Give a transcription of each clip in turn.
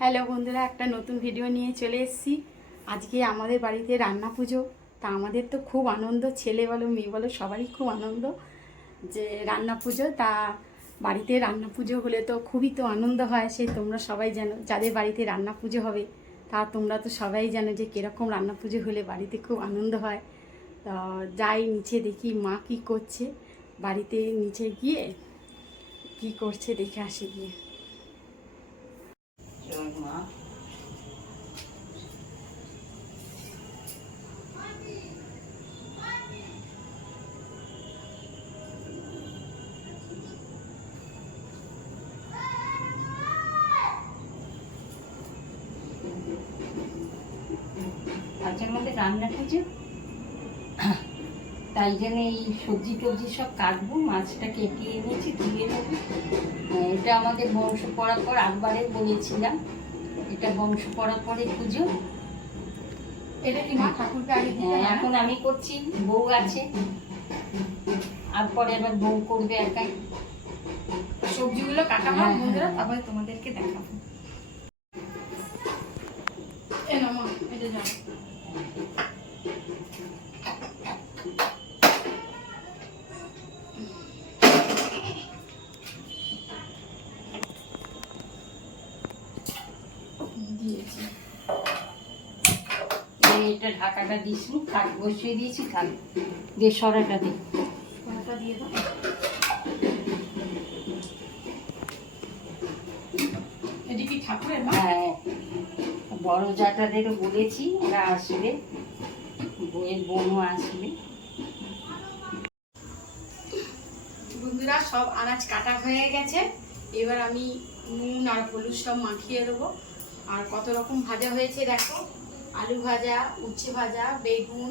Hello বন্ধুরা, একটা নতুন ভিডিও নিয়ে চলে এসেছি। আজকে আমাদের বাড়িতে রান্না পুজো। তা আমাদের তো খুব আনন্দ, ছেলে বলো, মেয়ে বলো, সবারই খুব আনন্দ যে রান্না পুজো। তা বাড়িতে রান্না পুজো হলে তো খুবই তো আনন্দ হয়, সে তোমরা সবাই জানো, যাদের বাড়িতে রান্না পুজো হবে, তা তোমরা তো সবাই জানো যে কীরকম রান্না পুজো হলে বাড়িতে খুব আনন্দ হয়। তা যাই, নিচে দেখি মা কি করছে। বাড়িতে নিচে গিয়ে কি করছে, দেখে আসি গিয়ে। জয় মা আজকের মধ্যে রান্না পুজো তাই জন্য এই সবজি টবজি সব কাটবো মাছটা কেটে এনেছি ধুয়ে নেব। হ্যাঁ, এটা আমাদের বংশ পড়ার পর একবারে বলেছিলাম। এটা বংশ পড়ার পরে পুজো। এটা কি মা ঠাকুরকে আগে হ্যাঁ, এখন আমি করছি বউ আছে। আর পরে আবার বউ করবে একাই। সবজিগুলো কাটা হ্যাঁ, হয়। বন্ধুরা। তারপরে তোমাদেরকে দেখাবো। এ নাও মা এটা যাও। ঢাকাটা দিস থাক বসিয়ে দিয়েছি থাক। দিয়ে সরাটা দিই দিয়ে দাও। হ্যাঁ বড় জাটাদেরও বলেছি ওরা আসবে। বইয়ের বোনও আসবে। বন্ধুরা সব আনাজ কাটা হয়ে গেছে। এবার আমি নুন আর হলুদ সব মাখিয়ে দেবো। আর কত রকম ভাজা হয়েছে দেখো। আলু ভাজা, উচ্ছে ভাজা, বেগুন,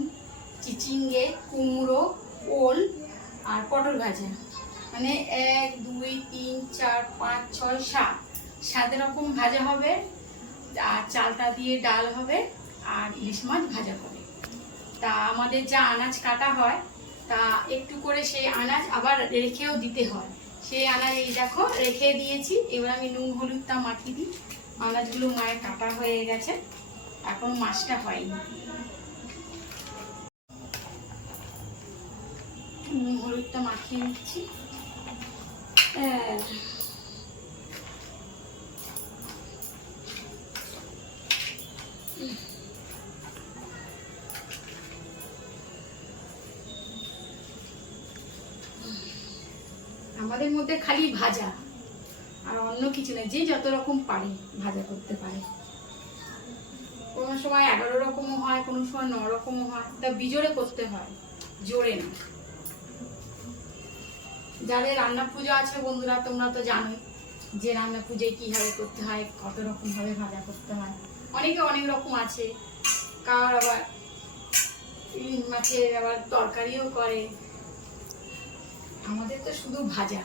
চিচিঙ্গে, কুমড়ো, ওল আর পটল ভাজা। মানে এক, দুই, তিন, চার, পাঁচ, ছয়, সাত। সাত রকম ভাজা হবে আর চালটা দিয়ে ডাল হবে আর ইলিশ মাছ ভাজা হবে। তা আমাদের যা আনাজ কাটা হয়, তা একটু করে সেই আনাজ আবার রেখেও দিতে হয়। সেই আনাজ এই দেখো, রেখে দিয়েছি। এবার আমি নুন হলুদটা মাখিয়ে দিই। আনাজগুলো মায়ের কাটা হয়ে গেছে। এখন মাছটা হয়নি হলুদটা মাখিয়ে নিচ্ছি। আমাদের মধ্যে খালি ভাজা, আর অন্য কিছু না যে যত রকম পারে ভাজা করতে পারে সময় এগারো রকমও হয়, কোনো সময় ন রকমও হয়। তা বিজোড়ে করতে হয়, জোরে না। যাদের রান্না পুজো আছে বন্ধুরা, তোমরা তো জানোই যে রান্না পুজোয় কীভাবে করতে হয়, কত রকম ভাবে ভাজা করতে হয়। অনেকে অনেক রকম আছে, কার আবার মাছের আবার তরকারিও করে। আমাদের তো শুধু ভাজা।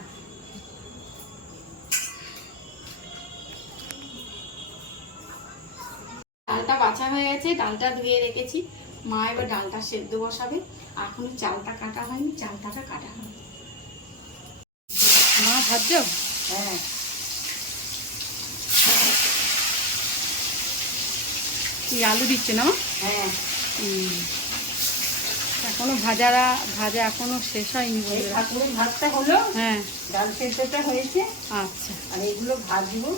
বাছা হয়ে গেছে ডালটা ধুয়ে রেখেছি। মা এবার ডালটা সেদ্ধ বসাবে। এখনও চালটা কাটা হয়নি চালটাটা কাটা হয়নি। মা ভাবছ হ্যাঁ। কি আলু দিচ্ছে না হ্যাঁ। এখনও ভাজারা ভাজা এখনও শেষ হয়নি। ঠাকুরের ভাতটা হলো। হ্যাঁ। ডাল সেদ্ধটা হয়েছে। আচ্ছা। আর এগুলো ভাজবো।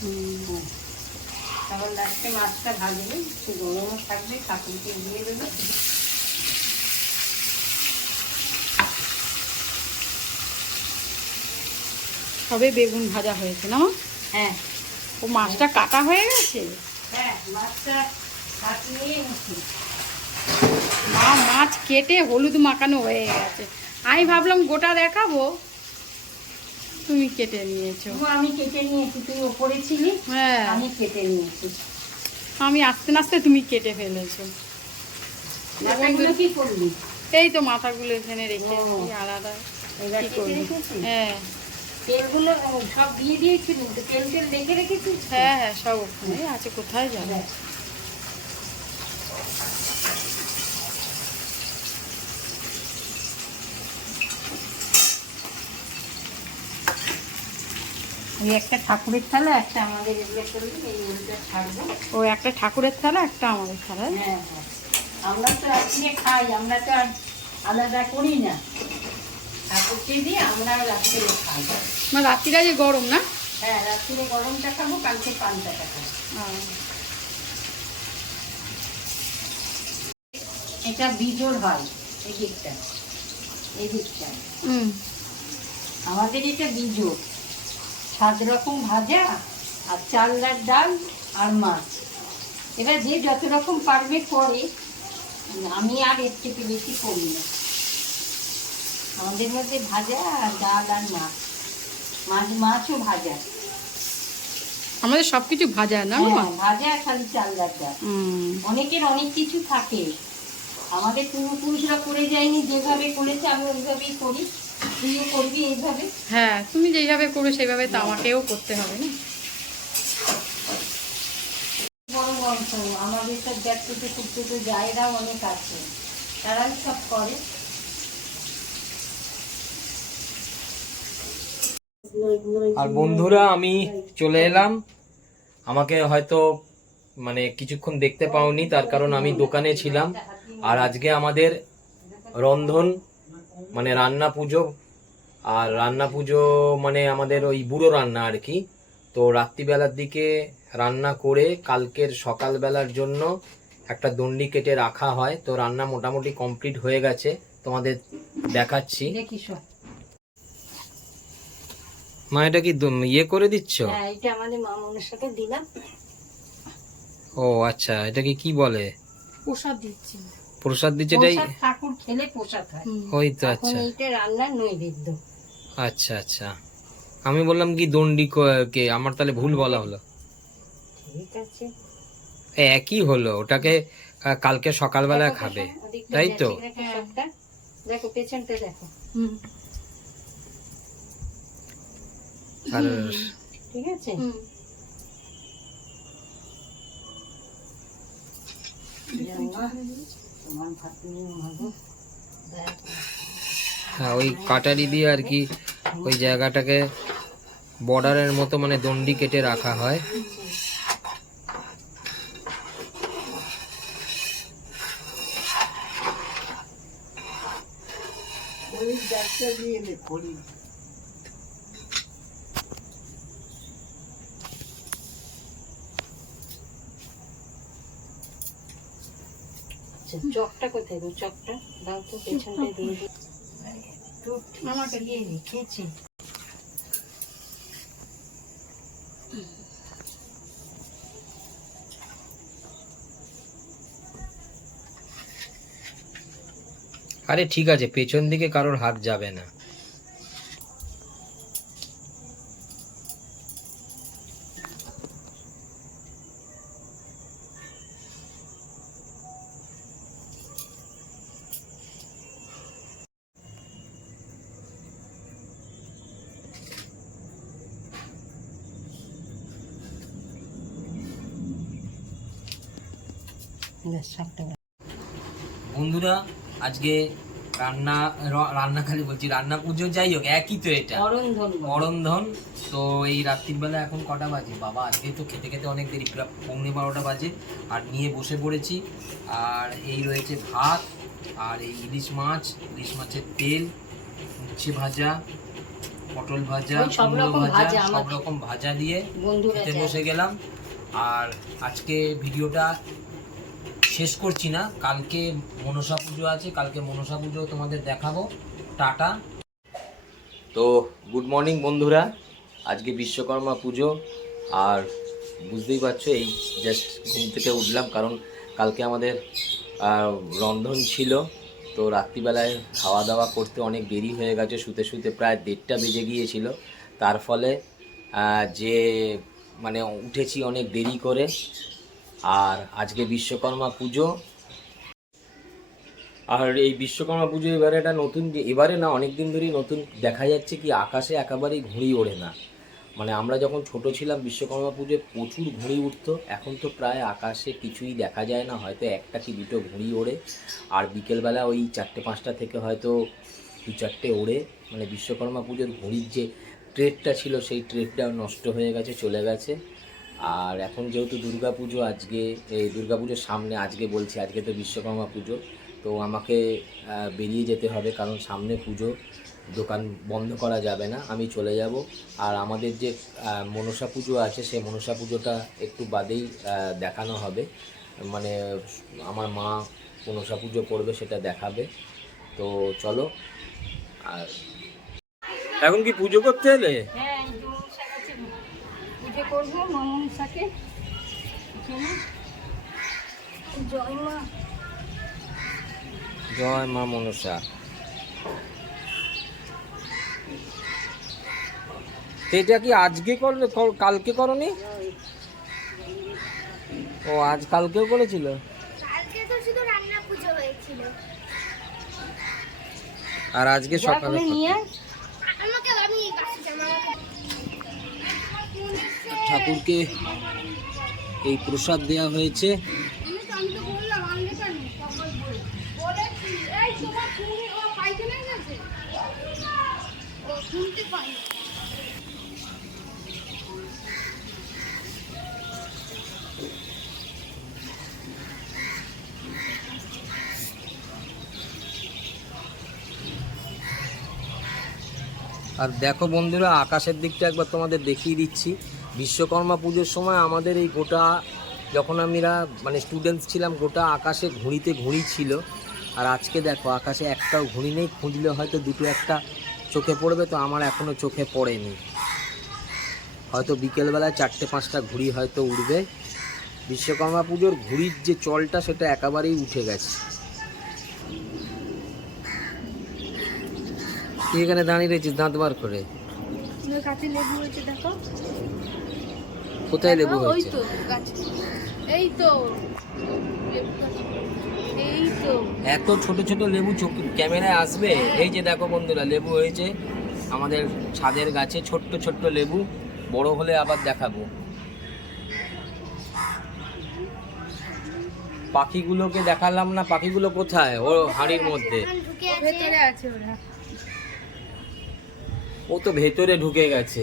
হুম। তারপর লাস্টে মাছটা ভাজবে একটু গরমও থাকবে ঠাকুরকে দিয়ে দেবে। সবে বেগুন ভাজা হয়েছে না হ্যাঁ। ও মাছটা কাটা হয়ে গেছে? হ্যাঁ মাছটা কাটিয়ে মা মাছ কেটে হলুদ মাখানো হয়ে গেছে। আমি ভাবলাম গোটা দেখাবো। তুমি কেটে নিয়েছো। আমি কেটে নিয়েছি তুই ওপরে ছিলি হ্যাঁ। আমি কেটে নিয়েছি। আমি আস্তে আস্তে তুমি কেটে ফেলেছো। মাথাগুলো কি করলি? এই তো মাথাগুলো এখানে রেখে আলাদা। কি করবি? হ্যাঁ। তেলগুলো সব দিয়ে দিয়েছিলি তেল তেল রেখে রেখেছিস হ্যাঁ হ্যাঁ সব ওখানে আছে কোথায় যাবে? ওই একটা ঠাকুরের থালা একটা আমাদের এগুলো করলে এই উল্টো ছাড়বো। ও একটা ঠাকুরের থালা একটা আমাদের থালা। হ্যাঁ হ্যাঁ। আমরা তো রাত্রে খাই আমরা তো আর আলাদা করি না। ঠাকুরকে দিয়ে আমরা রাত্রে খাই। মানে রাত্রিটা যে গরম না? হ্যাঁ রাত্রে গরমটা খাব কালকে পান্তাটা খাব। এটা বিজোর হয় এই দিকটা এই দিকটা আমাদের এটা বিজোর সাত রকম ভাজা আর চালনার ডাল আর মাছ। এবার যে যত রকম পারবে করে আমি আর এর থেকে বেশি করি না। আমাদের মধ্যে ভাজা আর ডাল আর মাছ। মাছ মাছও ভাজা। আমাদের সব কিছু ভাজা না? হ্যাঁ, ভাজা খালি চালনার ডাল। অনেকের অনেক কিছু থাকে। আমাদের পূর্বপুরুষরা করে যায়নি যেভাবে করেছে আমি ওইভাবেই করি। তুইও করবি এইভাবে? হ্যাঁ তুমি যেইভাবে করো সেইভাবে তো আমাকেও করতে হবে না? বড় বংশ আমাদের সব জ্যাঠপুতো ফুটপুতো জায়গাও অনেক আছে। তারাই সব করে। আর বন্ধুরা আমি চলে এলাম। আমাকে হয়তো মানে কিছুক্ষণ দেখতে পাওনি তার কারণ আমি দোকানে ছিলাম। আর আজকে আমাদের রন্ধন মানে রান্না পুজো আর রান্না পুজো মানে আমাদের ওই বুড়ো রান্না আর কি। তো রাত্রিবেলার দিকে রান্না করে কালকের সকালবেলার জন্য একটা দণ্ডি কেটে রাখা হয়। তো রান্না মোটামুটি কমপ্লিট হয়ে গেছে। তোমাদের দেখাচ্ছি। মা এটা কি ইয়ে করে দিচ্ছ? হ্যাঁ এটা আমাদের মনসাকে দিলাম। ও আচ্ছা এটাকে কি বলে? প্রসাদ দিচ্ছি। প্রসাদ দিচ্ছে এটাই ঠাকুর খেলে প্রসাদ হয়। ওই তো আচ্ছা। রান্নার নৈবেদ্য। আচ্ছা আচ্ছা। আমি বললাম কি দণ্ডি ক- কে? আমার তাহলে ভুল বলা হলো। ঠিক আছে। একই হলো। ওটাকে কালকে সকালবেলা খাবে। তাই তো? সবটা। দেখো পেছনটা দেখো। আর ঠিক আছে? হুম। হ্যাঁ ওই কাটারি দিয়ে আর কি ওই জায়গাটাকে বর্ডারের মতো মানে দণ্ডি কেটে রাখা হয়। আচ্ছা, চকটা কোথায় গো? চকটা দাও তো পেছনটা দিয়ে দিই। আমাকে দিয়ে রেখেছি আরে ঠিক আছে পেছন দিকে কারোর হাত যাবে না। বন্ধুরা আজকে রান্না রান্না খালি বলছি রান্না পুজো যাই হোক একই তো এটা। অরন্ধন তো এই রাত্রির বেলা এখন কটা বাজে? বাবা আজকে তো খেতে খেতে অনেক দেরি পৌনে বারোটা বাজে আর নিয়ে বসে পড়েছি। আর এই রয়েছে ভাত আর এই ইলিশ মাছ ইলিশ মাছের তেল উচ্ছে ভাজা পটল ভাজা সব কুমড়ো রকম ভাজা ভাজা সব রকম ভাজা দিয়ে খেতে বসে গেলাম। আর আজকে ভিডিওটা শেষ করছি না। কালকে মনসা পুজো আছে, কালকে মনসা পুজো তোমাদের দেখাবো। টাটা। তো গুড মর্নিং বন্ধুরা, আজকে বিশ্বকর্মা পুজো। আর বুঝতেই পারছ, এই জাস্ট ঘুম থেকে উঠলাম, কারণ কালকে আমাদের রন্ধন ছিল। তো রাত্রিবেলায় খাওয়া দাওয়া করতে অনেক দেরি হয়ে গেছে, শুতে শুতে প্রায় দেড়টা বেজে গিয়েছিল। তার ফলে যে মানে উঠেছি অনেক দেরি করে আর আজকে বিশ্বকর্মা পুজো। আর এই বিশ্বকর্মা পুজো এবারে একটা নতুন এবারে না অনেক দিন ধরেই নতুন দেখা যাচ্ছে কি আকাশে একেবারেই ঘুড়ি ওড়ে না। মানে আমরা যখন ছোট ছিলাম, বিশ্বকর্মা পুজোয় প্রচুর ঘুড়ি উঠতো। এখন তো প্রায় আকাশে কিছুই দেখা যায় না। হয়তো একটা কি দুটো ঘুড়ি ওড়ে। আর বিকেলবেলা ওই চারটে, পাঁচটা থেকে হয়তো দু চারটে ওড়ে। মানে বিশ্বকর্মা পুজোর ঘুড়ির যে ট্রেডটা ছিল, সেই ট্রেডটা নষ্ট হয়ে গেছে, চলে গেছে। আর এখন যেহেতু দুর্গা পুজো আজকে এই দুর্গা পুজোর সামনে আজকে বলছি আজকে তো বিশ্বকর্মা পুজো তো আমাকে বেরিয়ে যেতে হবে কারণ সামনে পুজো দোকান বন্ধ করা যাবে না আমি চলে যাব। আর আমাদের যে মনসা পুজো আছে সেই মনসা পুজোটা একটু বাদেই দেখানো হবে। মানে আমার মা মনসা পুজো করবে সেটা দেখাবে। তো চলো আর এখন কি পুজো করতে এলে? হ্যাঁ এই মনসা গাছে পুজো করব মা মনসাকে এখানে জয় মা। জয় মা মনসা এটা কি আজকে করলে কর- কালকে করনি? ও আজ কালকেও করেছিল? কালকে তো শুধু রান্না পুজো হয়েছিল। আর আজকে সকালে নিয়ে পাইখানায় গেছে ও শুনতে পাই আর দেখো বন্ধুরা আকাশের দিকটা একবার তোমাদের দেখিয়ে দিচ্ছি। বিশ্বকর্মা পুজোর সময় আমাদের এই গোটা, যখন আমরা মানে স্টুডেন্টস ছিলাম, গোটা আকাশে ঘুড়িতে ঘুড়ি ছিল। আর আজকে দেখো, আকাশে একটাও ঘুড়ি নেই খুঁজলে হয়তো দুটো একটা চোখে পড়বে, তো আমার এখনও চোখে পড়েনি। হয়তো বিকেলবেলায় চারটে, পাঁচটা ঘুড়ি হয়তো উঠবে বিশ্বকর্মা পুজোর ঘুড়ির যে চলটা, সেটা একেবারেই উঠে গেছে। এখানে দাঁড়িয়ে রয়েছিস দাঁত বার করে। দেখো। কোথায় লেবু ওই হয়েছে? তো এই তো। এই তো। এত ছোট ছোট লেবু চোখ ক্যামেরায় আসবে? এই যে দেখো বন্ধুরা লেবু হয়েছে। আমাদের ছাদের গাছে ছোট্ট ছোট্ট লেবু। বড় হলে আবার দেখাবো। পাখিগুলোকে দেখালাম না পাখিগুলো কোথায়? ও হাড়ির মধ্যে। ঢুকে আছে। ভেতরে আছে ওরা। ও তো ভেতরে ঢুকে গেছে।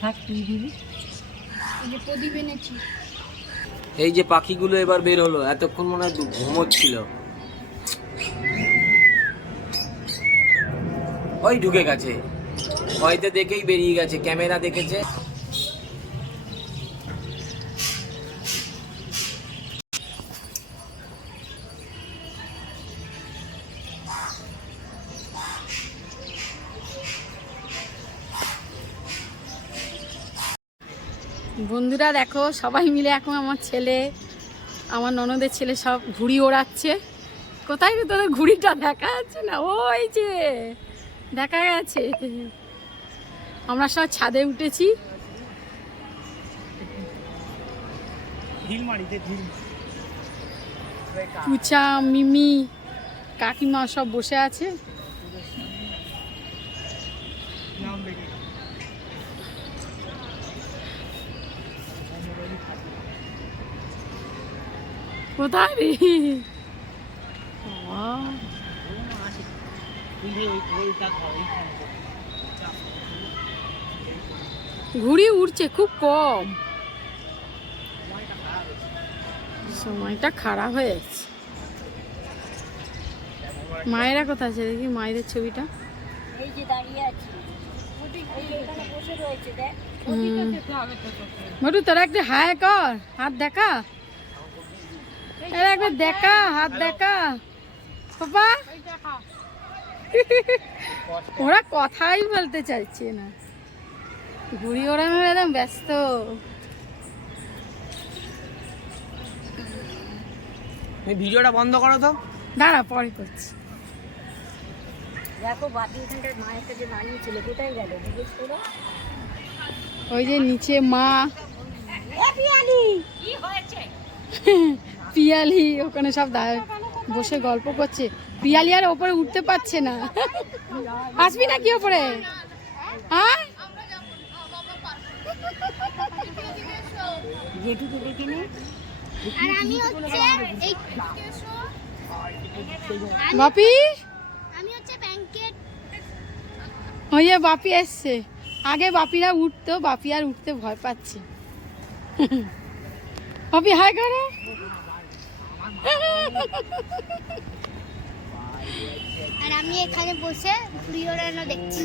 থাক তুই দিবি। এই যে প্রদীপ এনেছি। এই যে পাখিগুলো এবার বের হলো এতক্ষণ মনে হয় দু- ঘুমোচ্ছিল। ওই ঢুকে গেছে। হয়তো দেখেই বেরিয়ে গেছে ক্যামেরা দেখেছে। বন্ধুরা দেখো, সবাই মিলে এখন আমার ছেলে, আমার ননদের ছেলে সব ঘুড়ি ওড়াচ্ছে। কোথায় তোদের ঘুড়িটা? দেখা যাচ্ছে না? ওই যে, দেখা গেছে। আমরা সব ছাদে উঠেছি। পুচা মিমি, কাকিমা সব বসে আছে। কোথায় রে। ঘুড়ি উড়ছে খুব কম। সময়টা খারাপ হয়ে যাচ্ছে। মায়েরা কোথায় আছে দেখি? মায়েদের ছবিটা। এই যে দাঁড়িয়ে আছি। এই যে এখানে বসে রয়েছে দেখ। তোরা একটু হায় কর হাত দেখা। এরা একবার দেখা হাত দেখা। পাপা? ওরা কথাই বলতে চাইছে না। ঘুড়ি ওড়ানো একদম ব্যস্ত। ভিডিওটা বন্ধ করো তো। দাঁড়া পরে করছি। দেখো বাটি এখানটায় মায়েরটা যে বানিয়েছিল কোথায় গেল? জিজ্ঞেস করো। ওই যে নিচে মা। কি হয়েছে? পিয়ালি ওখানে সব দা- বসে গল্প করছে। পিয়ালি আর ওপরে উঠতে পারছে না। আসবি না কি ওপরে? হ্যাঁ? যেটুকু দেখিনি আর আমি হচ্ছে এই বাপি? ওই বাপি এসছে। আগে বাপিরা উঠতো বাপি আর উঠতে ভয় পাচ্ছে। বাপি হাই করো আর আমি এখানে বসে ঘুড়ি ওড়ানো দেখছি।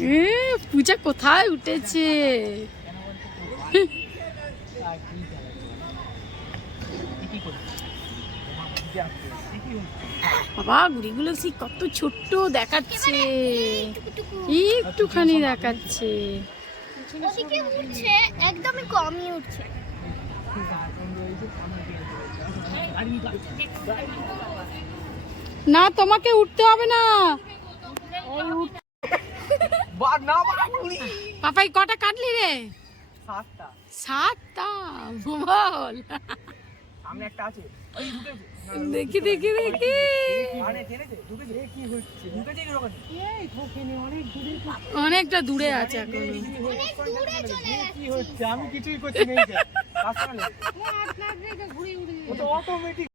পূজা কোথায় উঠেছে? বাবা গুড়িগুলো সেই কত ছোট্ট দেখাচ্ছে। একটুখানি দেখাচ্ছে। উঠছে একদমই কমই উঠছে। না তোমাকে উঠতে হবে না। পাপাই কটা কাটলি রে? সাতটা। সাতটা? বল সামনে একটা আছে। দেখি দেখি দেখি। অনেকটা দূরে আছে এখন। আমি কিছুই করছি